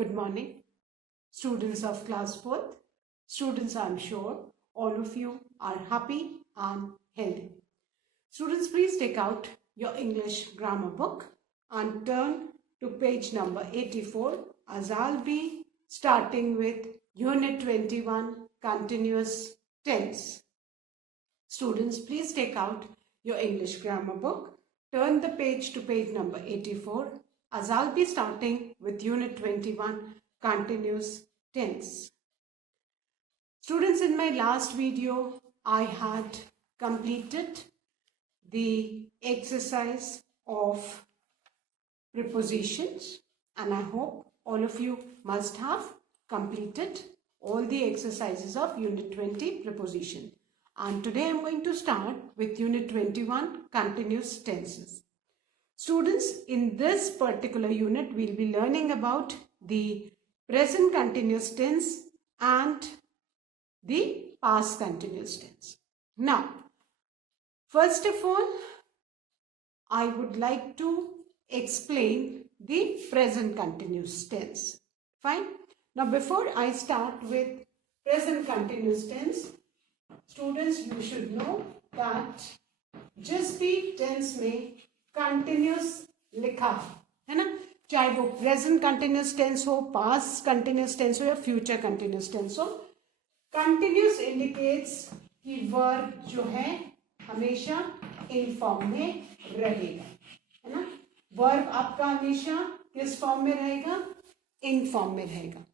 Good morning, students of class 4th. Students, I'm sure all of you are happy and healthy. Students, please take out your English grammar book and turn to page number 84 as I'll be starting with Unit 21, Continuous Tense. Students, please take out your English grammar book, turn the page to page number 84 as I'll be starting with Unit 21, Continuous Tense. Students, in my last video, I had completed the exercise of prepositions, and I hope all of you must have completed all the exercises of Unit 20, Preposition. And today I'm going to start with Unit 21, Continuous Tenses. Students, in this particular unit, we'll be learning about the present continuous tense and the past continuous tense. Now, first of all, I would like to explain the present continuous tense. Fine. Now, before I start with present continuous tense, students, you should know that जिस भी tense में continuous लिखा है ना, चाहे वो present continuous tense हो, past continuous tense हो या फ्यूचर कंटिन्यूस टेंस हो, कंटिन्यूस इंडिकेट्स कि वर्ब जो है हमेशा इन फॉर्म में रहेगा, है ना। वर्ब आपका हमेशा किस फॉर्म में रहेगा? इन फॉर्म में रहेगा।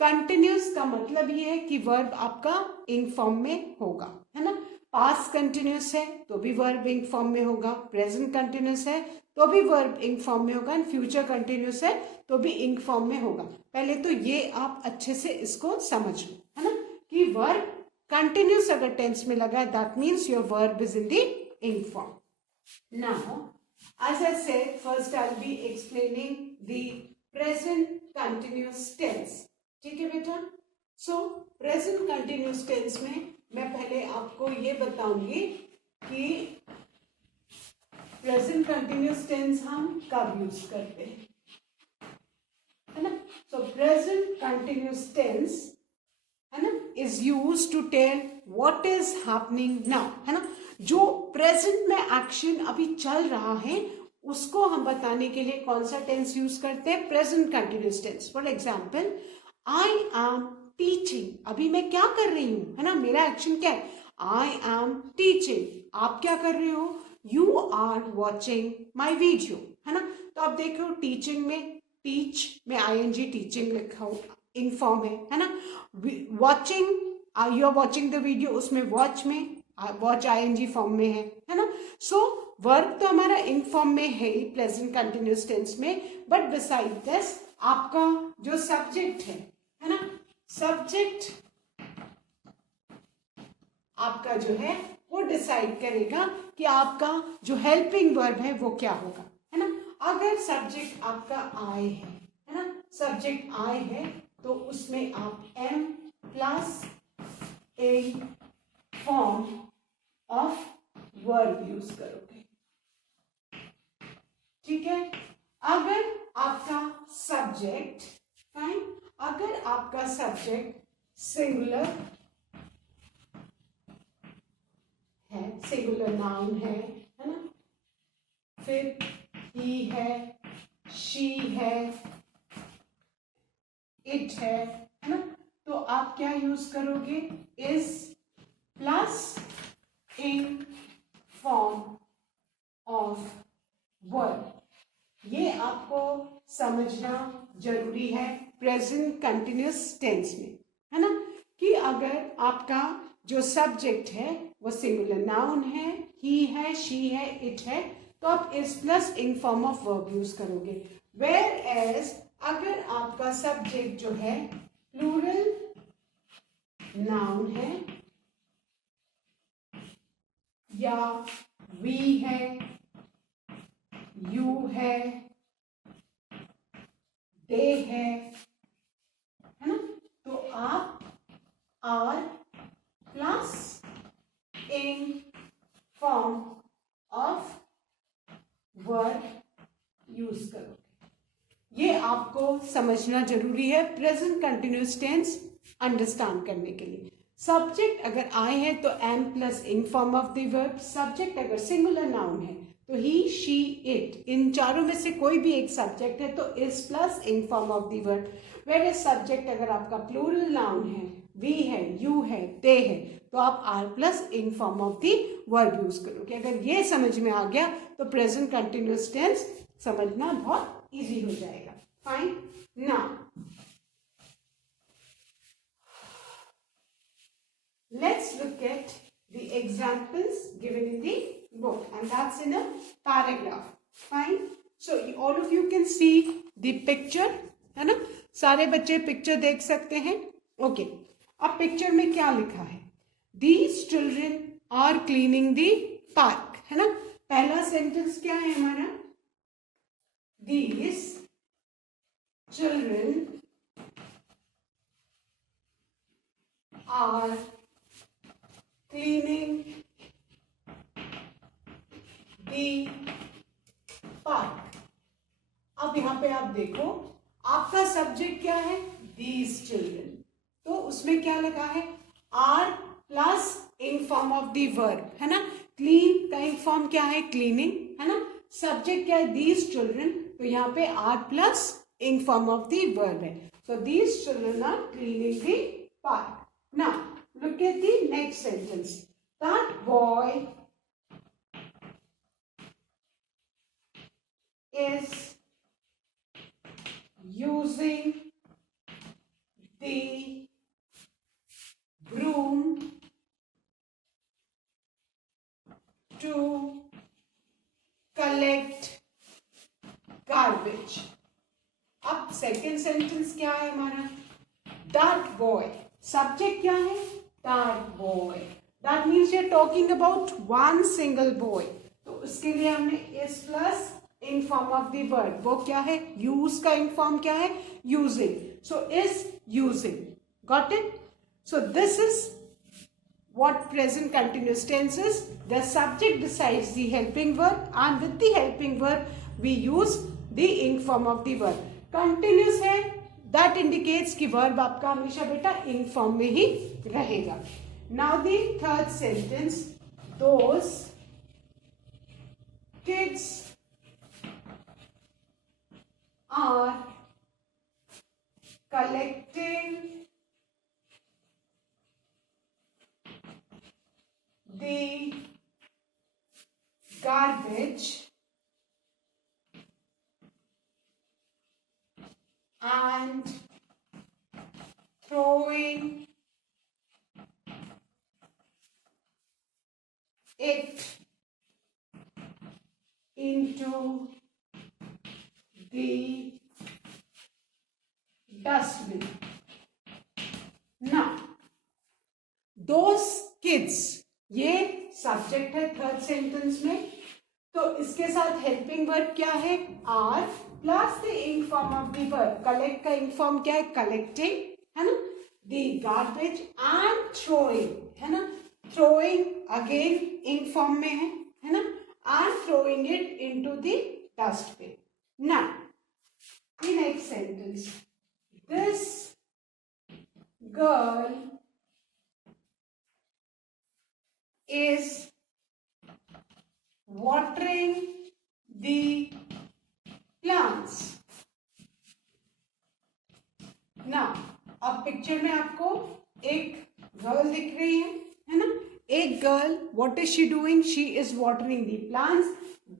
कंटिन्यूस का मतलब ये है कि वर्ब आपका इन फॉर्म में होगा, है ना। पास्ट कंटिन्यूस है तो भी वर्ब इन फॉर्म में होगा, प्रेजेंट कंटिन्यूस है तो भी वर्ब इन फॉर्म में होगा, एंड फ्यूचर कंटिन्यूस है तो भी इन फॉर्म में होगा। पहले तो ये आप अच्छे से इसको समझ लो, है ना, कि वर्ब कंटिन्यूस अगर टेंस में लगा है that means your verb is in the ing form. Now as I said, first I'll be explaining the present continuous tense. ठीक है बेटा? So present continuous tense में मैं पहले आपको ये बताऊंगी कि प्रेजेंट कंटिन्यूस टेंस हम कब यूज करते हैं, है ना। सो प्रेजेंट कंटिन्यूस टेंस, है ना, is use to tell what is happening now, है ना। जो प्रेजेंट में एक्शन अभी चल रहा है उसको हम बताने के लिए कौन सा टेंस यूज करते हैं? Present continuous tense. For example, I am teaching, अभी मैं क्या कर रही हूं, है ना, मेरा एक्शन क्या है? I am teaching. आप क्या कर रहे हो? You are watching my video, है ना। तो आप देख रहे हो टीचिंग में, टीच में आईएनजी टीचिंग लिखा हो, इन फॉर्म है ना। Watching, you are watching the video, उसमें वॉच में वॉच आईएनजी फॉर्म में है ना। सो वर्ब तो हमारा इन फॉर्म में है ही प्रेजेंट कंटिन्यूस टेंस में, बट बिसाइड दिस आपका जो सब्जेक्ट है ना, सब्जेक्ट आपका जो है वो डिसाइड करेगा कि आपका जो हेल्पिंग वर्ब है वो क्या होगा, है ना। अगर सब्जेक्ट आपका आई है ना, सब्जेक्ट आई है तो उसमें आप am plus a form of verb use करोगे, ठीक है। अगर आपका सब्जेक्ट, फाइन, अगर आपका सब्जेक्ट सिंगुलर है, सिंगुलर नाउन है ना, फिर ही है, शी है, इट है ना, तो आप क्या यूज करोगे? Is plus ing form of verb. ये आपको समझना जरूरी है प्रेजेंट कंटिन्यूस टेंस में, है ना, कि अगर आपका जो सब्जेक्ट है वो सिंगुलर नाउन है, ही है, शी है, इट है, तो आप is plus ing form of verb use करोगे। वेयर एज अगर आपका सब्जेक्ट जो है प्लूरल नाउन है या वी है, यू है, दे है ना, तो आप are plus ing form of verb use करोगे। ये आपको समझ समझना जरूरी है प्रेजेंट कंटिन्यूस टेंस अंडरस्टैंड करने के लिए। सब्जेक्ट अगर आई है तो am plus ing form of the verb. Subject अगर सिंगुलर नाउन है तो ही, शी, इट, इन चारों में से कोई भी एक सब्जेक्ट है तो is plus ing form of the verb. Where subject अगर आपका प्लूरल नाउन है, वी है, यू है, दे है, तो आप are plus ing form of the verb use करोगे। अगर ये समझ में आ गया तो प्रेजेंट कंटिन्यूस टेंस समझना बहुत इजी हो जाएगा। Fine. Now let's look at the examples given in the book, and that's in a paragraph. Fine. So all of you can see the picture, है ना? सारे बच्चे पिक्चर देख सकते हैं। ओके, अब पिक्चर में क्या लिखा है? These children are cleaning the park, है ना? पहला सेंटेंस क्या है हमारा? These children are cleaning the park। अब यहाँ पे आप देखो, आपका सब्जेक्ट क्या है? These children। तो उसमें क्या लगा है? Are plus ing form of the verb, है ना? क्लीन का इन फॉर्म क्या है? क्लीनिंग, है ना? सब्जेक्ट क्या है? These children। तो यहाँ पे are plus ing form of the verb है। So these children are cleaning the park. Now look at the next sentence. That boy is using the broom to collect garbage. अब second sentence क्या है हमारा? That boy। Subject क्या है? That boy। That means we are talking about one single boy। तो उसके लिए हमने is plus in form of the verb। वो क्या है? use का in form क्या है? using। So is using। Got it? So this is what present continuous tense is. The subject decides the helping verb, and with the helping verb we use the in form of the verb। Continuous है, that indicates कि verb आपका हमेशा बेटा in form में ही रहेगा। Now the third sentence, those kids are collecting the garbage and throwing it into the dustbin। Now those kids, ये subject है third sentence में, तो इसके साथ हेल्पिंग वर्ब क्या है? Are plus the ing form of the verb. Collect का ing form क्या है? कलेक्टिंग, है ना? द गार्बेज एंड थ्रोइंग, है ना? थ्रोइंग अगेन इन फॉर्म में है ना? And throwing it into the dustbin. Now the next sentence, this girl is watering the plants। Now अब पिक्चर में आपको एक गर्ल दिख रही है ना? एक girl, what is she doing? She is watering the plants।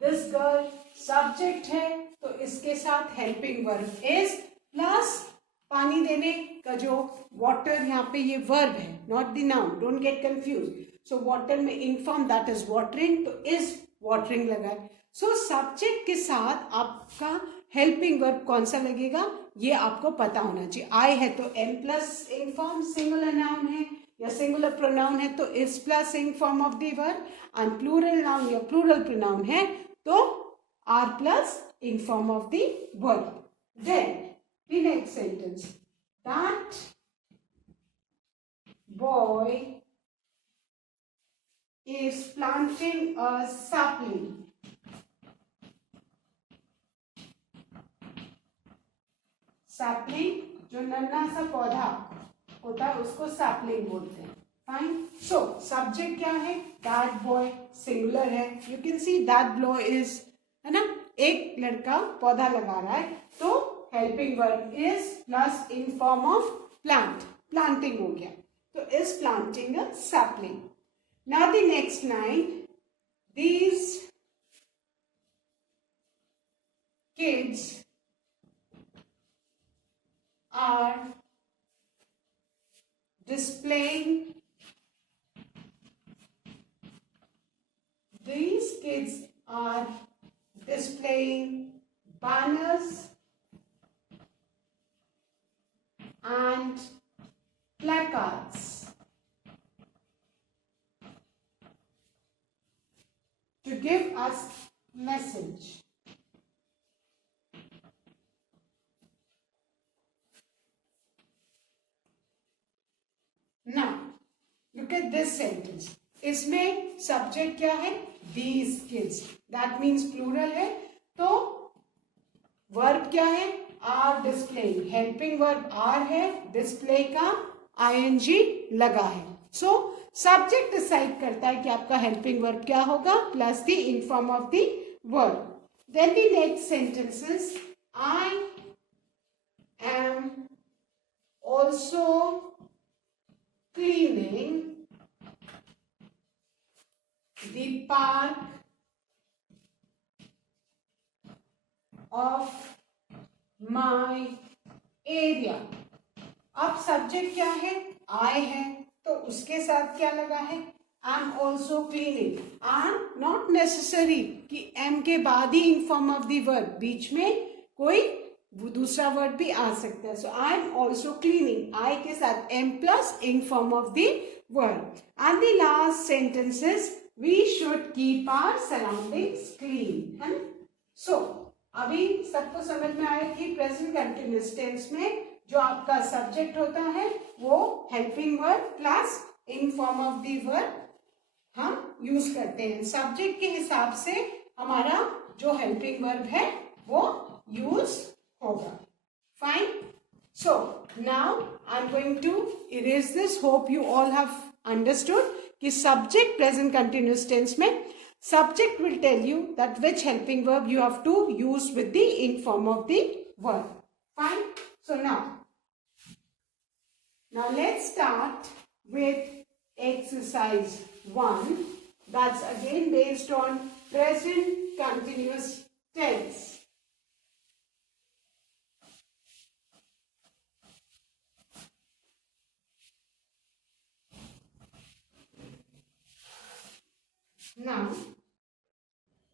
This girl subject है, तो इसके साथ हेल्पिंग वर्ब is प्लस पानी देने का जो वाटर यहाँ पे ये वर्ब है, not the noun, don't get confuse. So water में इनफॉर्म दैट इज वाटरिंग, तो इज वाटरिंग लगा है। सो सब्जेक्ट के साथ आपका हेल्पिंग वर्ब कौन सा लगेगा ये आपको पता होना चाहिए। आई है तो am plus ing form singular noun है या सिंगुलर प्रोनाउन है तो is plus ing form of the verb, and plural noun या प्लूरल प्रोनाउन है तो are plus ing form of the verb. Then the next sentence, that boy is planting a sapling। Sapling, जो नन्हा सा पौधा होता है उसको सैपलिंग बोलते हैं. फाइन. सो सब्जेक्ट क्या है? दैट बॉय, सिंगुलर है. You can see that boy is, है ना, एक लड़का पौधा लगा रहा है. तो helping verb is plus ing form of plant, planting हो गया. तो is planting a sapling. Now the next line, these kids are displaying, these kids are displaying banners and placards to give us message. Now look at this sentence. इसमें subject क्या है? These kids. That means plural है. तो verb क्या है? Are displaying. Helping verb are है, display का ing लगा है. सो सब्जेक्ट डिसाइड करता है कि आपका हेल्पिंग वर्ब क्या होगा, plus the ing form of the verb. Then the next sentences, I am also cleaning the park of my area. अब सब्जेक्ट क्या है? I है, तो उसके साथ क्या लगा है? I am also cleaning. And not necessary कि am के बाद ही in form of the verb, बीच में कोई वो दूसरा वर्ड भी आ सकता है. So I am also cleaning, I के साथ am plus ing form of the word. And the last sentences, we should keep our surroundings clean. है ना? सो अभी सबको समझ में आया कि प्रेजेंट कंटिन्यूअस टेंस में जो आपका सब्जेक्ट होता है वो helping verb plus ing form of the verb हम यूज करते हैं. सब्जेक्ट के हिसाब से हमारा जो हेल्पिंग वर्ब है वो यूज होगा. Fine. So now I'm going to erase this. Hope you all have understood कि subject present continuous tense में subject will tell you that which helping verb you have to use with the in form of the verb. Fine. So now let's start with exercise 1. That's again based on present continuous tense. Now,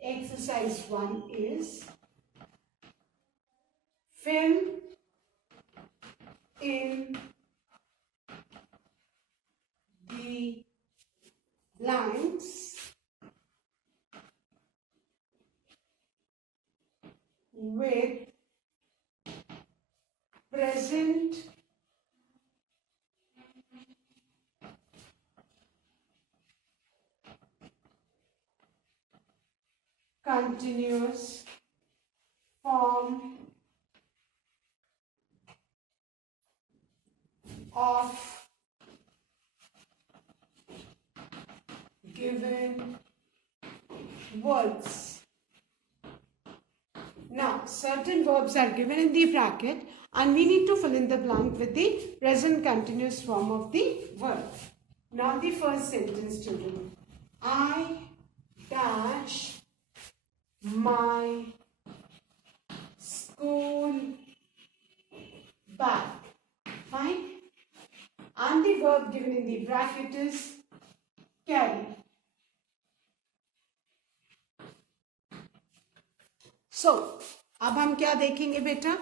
exercise 1 is fill in the blanks with present continuous form of given words. Now, certain verbs are given in the bracket and we need to fill in the blank with the present continuous form of the verb. Now, the first sentence, children. I dash my school bag. Fine. And the verb given in the bracket is carry. So, अब हम क्या देखेंगे बेटा?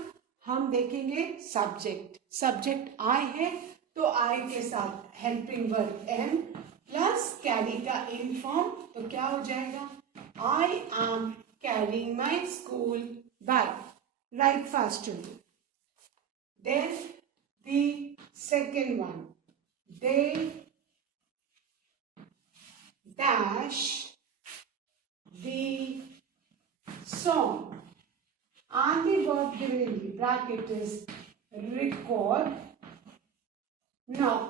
हम देखेंगे subject. Subject I है तो I के साथ helping verb am plus carry का इन फॉर्म, तो क्या हो जाएगा? I am carrying my school bag. Write fast, children. Then the second one. They dash the song. And the verb given in the bracket is record. Now,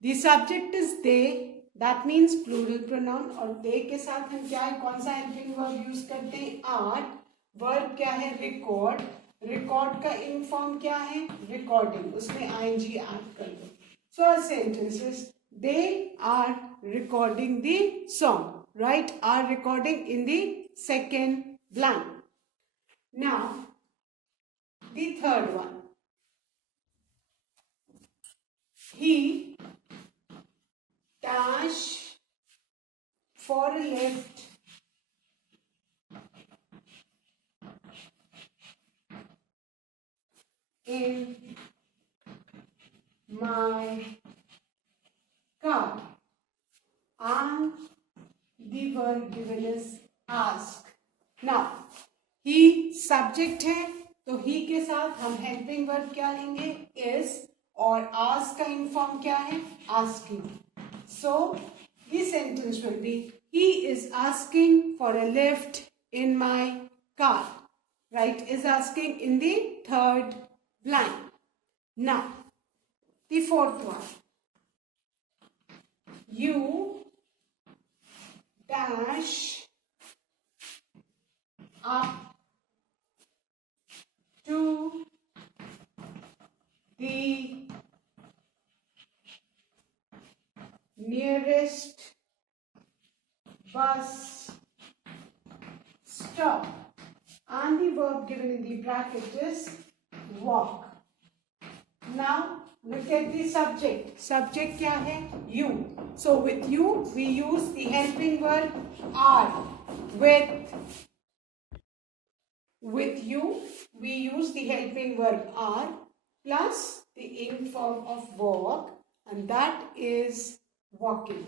the subject is they. That means plural pronoun. और they के साथ हम क्या है, कौन सा helping verb use करते हैं? are. verb क्या है? record. record का in form क्या है? recording. उसमें ing add कर दो. So our sentences, they are recording the song. Right? Are recording in the second blank. Now, the third one. He dash for a lift in my car. And the verb given is ask. Now, he subject है, तो he के साथ हम helping verb क्या लेंगे? is. और ask का inform क्या है? asking. So, the sentence will be, he is asking for a lift in my car. Right? Is asking in the third blank. Now, the fourth one. You dash up to the nearest bus stop, and the verb given in the bracket is walk. Now look at the subject. Subject क्या है? You. So with you we use the helping verb are. With you we use the helping verb are plus the in form of walk, and that is walking.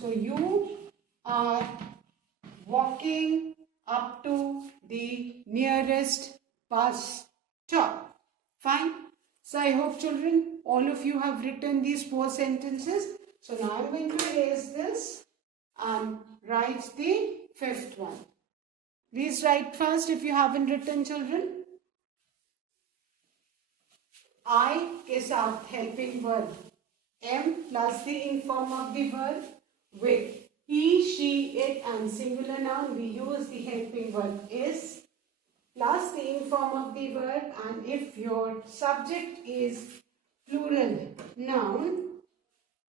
So you are walking up to the nearest bus stop. Fine. So I hope, children, all of you have written these 4 sentences. So now I'm going to erase this and write the 5th one. Please write fast if you haven't written, children. I के साथ helping verb am plus the in form of the verb. With he, she, it and singular noun we use the helping verb is plus the in form of the verb, and if your subject is plural noun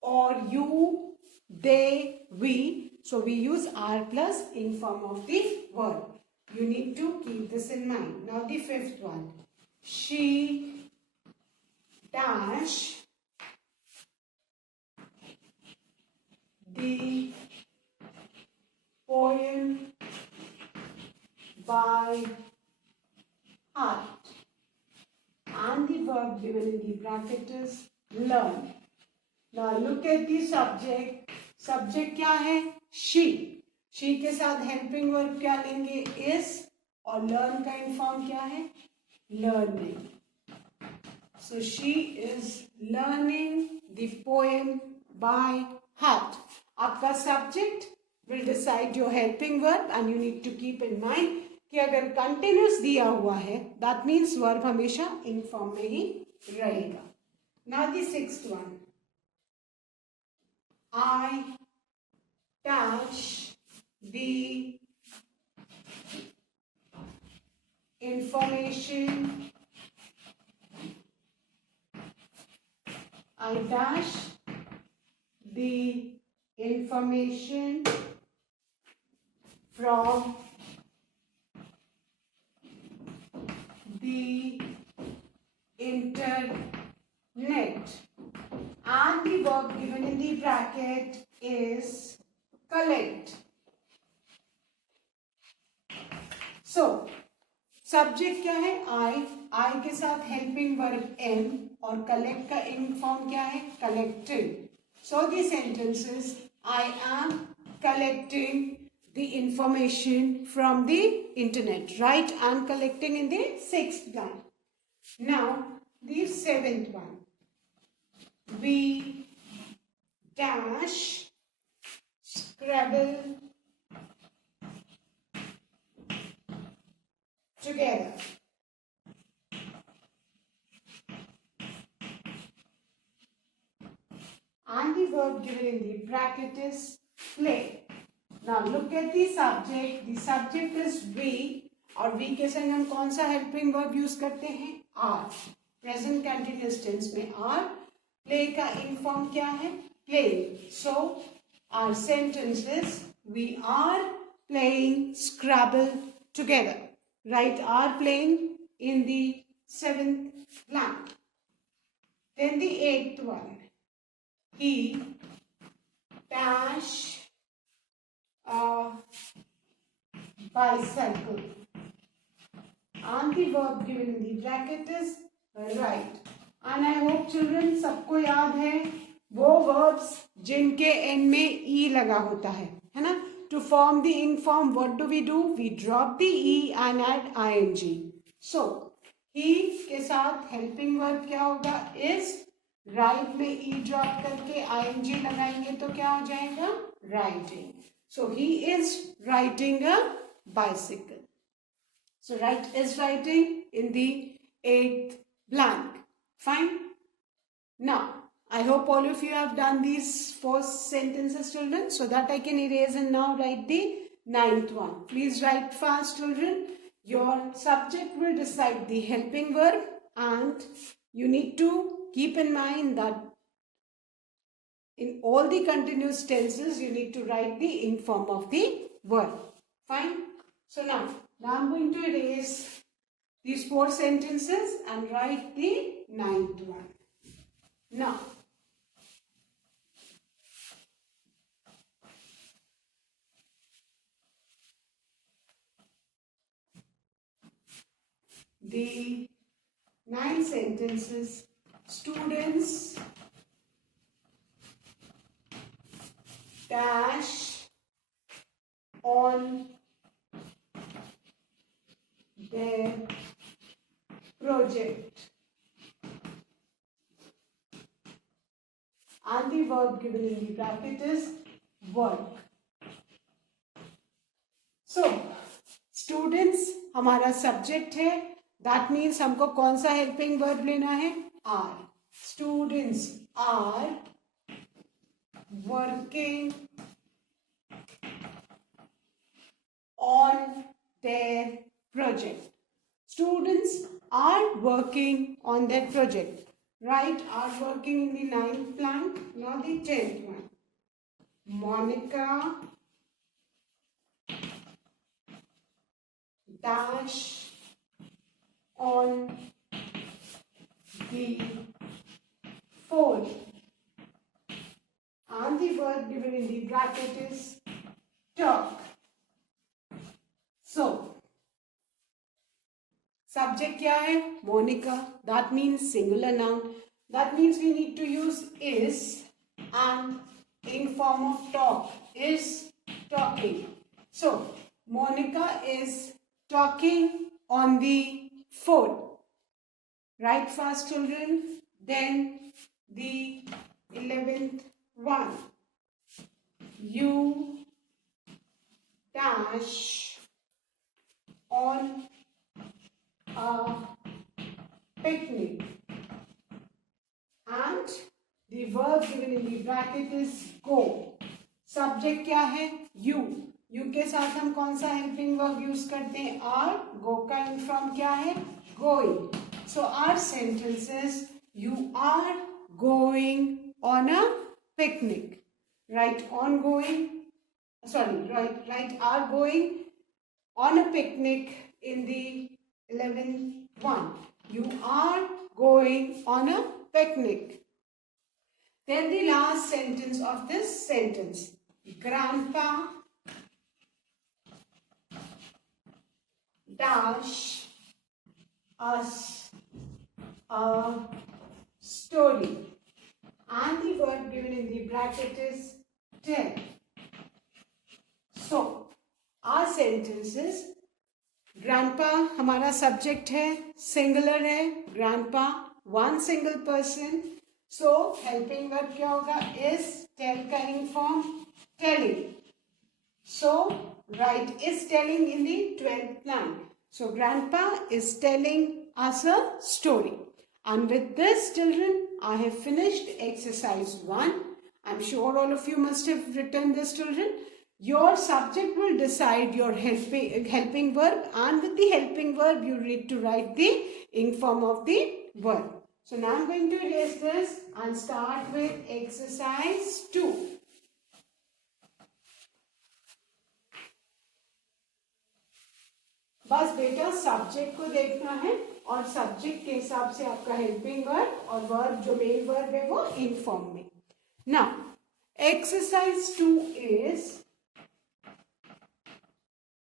or you, they, we, so we use are plus in form of the verb. You need to keep this in mind. Now the 5th one. She dash the poem by heart, and the verb given in the bracket is learn. Now look at the subject. Subject क्या है? She. She के साथ helping verb क्या लेंगे? is. और learn का inform क्या है? learning. So she is learning the poem by heart. आपका subject will decide your helping verb, and you need to keep in mind कि अगर continuous दिया हुआ है, that means verb हमेशा in form में ही रहेगा. Now the 6th one. I dash the information. I dash the information from the internet, and the verb given in the bracket is collect. So subject क्या है? I के साथ helping verb am और collect का ing form क्या है? Collecting. So the sentences I am collecting the information from the internet. Right? I am collecting in the 6th line. Now the 7th one. We dash Scrabble together. And the verb given in the bracket is play. Now look at the subject. The subject is we. और we के संग हम कौन सा helping verb use करते हैं? are. Present continuous tense में are. Play का in form क्या है? Playing. So our sentence is we are playing Scrabble together. Write are playing in the 7th blank. Then the 8th one. He dash a bicycle. And the verb given in the bracket is ride. And I hope children सबको याद है वो verbs जिनके end में e लगा होता है ना? To form the in form, what do? We drop the e and add ing. So he के साथ helping verb क्या होगा? Is. राइट में ई ड्रॉप करके आईएनजी लगाएंगे तो क्या हो जाएगा? Writing. So he is writing a bicycle. So right is writing in the 8th blank. Fine. Now I hope all of you have done these 4 sentences, children, so that I can erase and now write the 9th one. Please write fast, children. Your subject will decide the helping verb, and you need to keep in mind that in all the continuous tenses, you need to write the in form of the verb. Fine. So now I'm going to erase these 4 sentences and write the 9th one. Now, the 9 sentences. Students dash on their project. And the verb given in the bracket is work. So, students हमारा subject है. That means हमको कौन सा helping verb लेना है? Are. Students are working on their project. Students are working on their project. Right? Are working in the 9th blank. Now the 10th one. Monica dash on the phone. And the verb given in the bracket is talk. So, subject क्या है? Monica. That means singular noun. That means we need to use is and in form of talk. Is talking. So, Monica is talking on the phone. Write fast, children. Then the 11th one. You dash on a picnic. And the verb given in the bracket is go. Subject क्या है? You. You के साथ हम कौन सा helping verb use करते हैं? are. Go का in form क्या है? Going. So our sentence is you are going on a picnic. Write ongoing. Sorry, write are going on a picnic in the 11th one. You are going on a picnic. Then the last sentence of this sentence. Grandpa dash us a story. And the word given in the bracket is tell. So, our sentences. Grandpa हमारा subject है, singular है, grandpa, one single person. So, helping verb क्या होगा? Is tell का in form telling. So, write is telling in the 12th line. So grandpa is telling us a story. And with this, children, I have finished exercise 1. I'm sure all of you must have written this, children. Your subject will decide your helping verb, and with the helping verb, you need to write the ing form of the verb. So now I'm going to erase this and start with exercise 2. बस बेटा subject को देखना है और subject के हिसाब से आपका हेल्पिंग वर्ब और वर्ब जो मेन वर्ब है वो इन फॉर्म में. Now exercise 2 is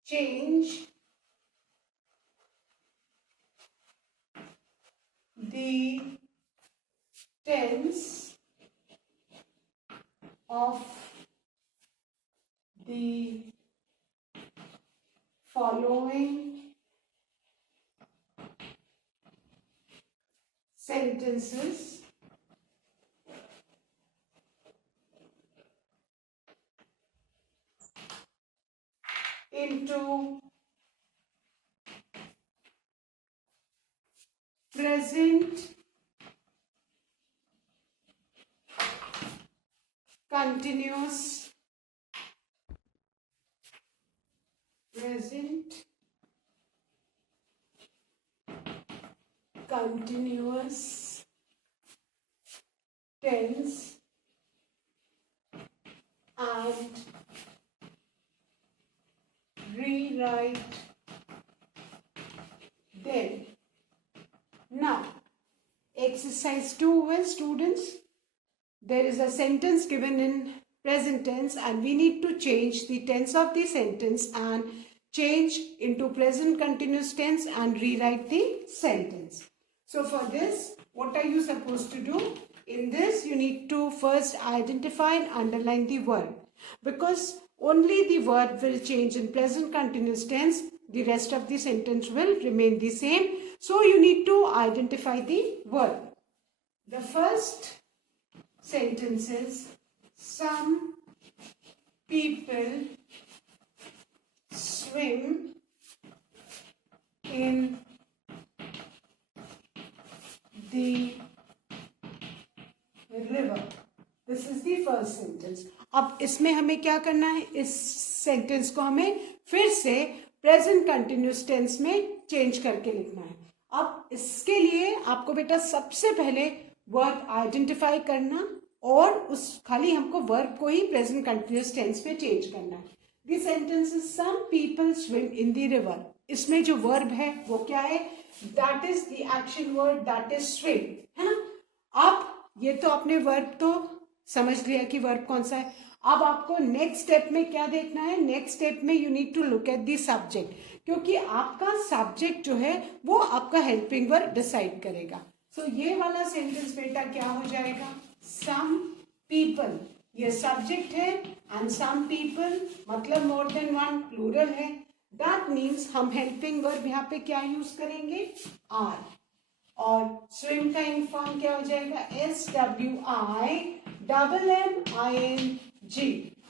change the tense of the following sentences into present continuous present continuous tense and rewrite them. Now, exercise 2 is, students, there is a sentence given in present tense and we need to change the tense of the sentence and change into present continuous tense and rewrite the sentence. So for this, what are you supposed to do? In this, you need to first identify and underline the verb, because only the verb will change in present continuous tense. The rest of the sentence will remain the same. So you need to identify the verb. The first sentence is, some people swim in the river. This is the first sentence. अब इसमें हमें क्या करना है? इस sentence को हमें फिर से प्रेजेंट कंटिन्यूस टेंस में चेंज करके लिखना है. अब इसके लिए आपको बेटा सबसे पहले वर्ब आइडेंटिफाई करना और उस खाली हमको वर्ब को ही प्रेजेंट कंटिन्यूस टेंस में चेंज करना है. The sentence is some people swim in the river. इसमें जो वर्ब है वो क्या है? That is the action word, that is swim, है ना. अब ये तो आपने वर्ब तो समझ लिया कि वर्ब कौन सा है. अब आपको नेक्स्ट स्टेप में क्या देखना है? नेक्स्ट स्टेप में you need to look at the subject, क्योंकि आपका सब्जेक्ट जो है वो आपका हेल्पिंग वर्ब डिसाइड करेगा. सो ये वाला सेंटेंस बेटा क्या हो जाएगा? सम पीपल, ये सब्जेक्ट है एंड सम पीपल मतलब मोर देन वन, प्लूरल है. दैट मीन्स हम हेल्पिंग वर्ब यहाँ पे क्या यूज करेंगे? आर. और स्विम का इन फॉर्म क्या हो जाएगा? SWIMMING.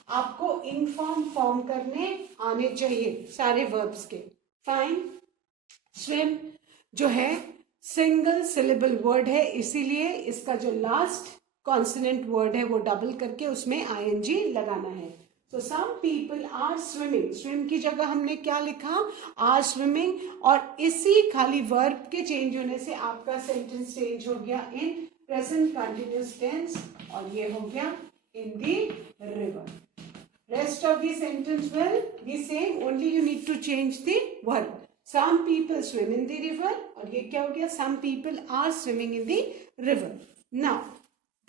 आपको इन फॉर्म करने आने चाहिए सारे वर्ब्स के. फाइन. स्विम जो है सिंगल सिलेबल वर्ड है, इसीलिए इसका जो लास्ट कॉन्सोनेंट वर्ड है वो डबल करके उसमें ING लगाना है. So some people are swimming. Swim की जगह हमने क्या लिखा? Are swimming. और इसी खाली वर्ब के चेंज होने से आपका सेंटेंस चेंज हो गया इन प्रेजेंट कंटिन्यूअस टेंस और ये हो गया in the river. Rest of the sentence will be same, only you need to change the verb. Some people swim in the river और ये क्या हो गया? Some people are swimming in the river. Now,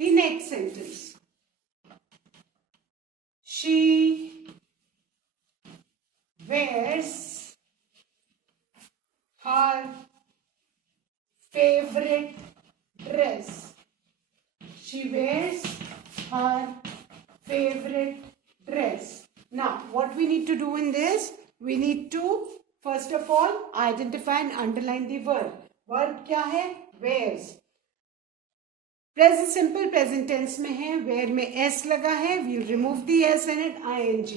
the next sentence. She wears her favorite dress. She wears her favorite dress. Now, what we need to do in this? We need to first of all identify and underline the verb. Verb क्या है? Wears. Present simple present tense में है, wear में S लगा है, we remove the S and it ING.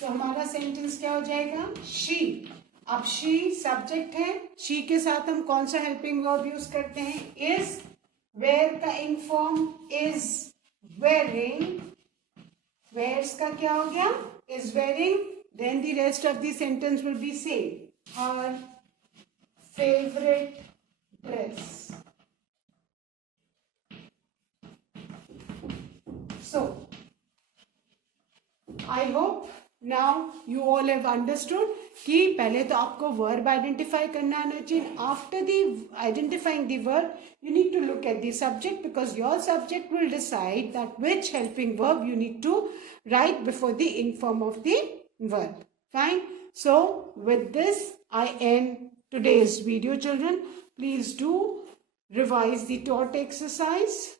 तो हमारा sentence क्या हो जाएगा? शी. अब she सब्जेक्ट है, she के साथ हम कौन सा हेल्पिंग वर्ब यूज करते हैं? is, where का ing form is wearing, wears का क्या हो गया? is wearing, then the rest of the sentence will be same. Her favorite dress. So, I hope now you all have understood कि पहले तो आपको verb identify करना आना चाहिए. After the identifying the verb, you need to look at the subject because your subject will decide that which helping verb you need to write before the ing form of the verb. Fine. So with this, I end today's video, children. Please do revise the taught exercise.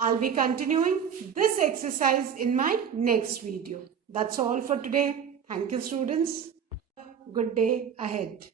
I'll be continuing this exercise in my next video. That's all for today. Thank you, students. Good day ahead.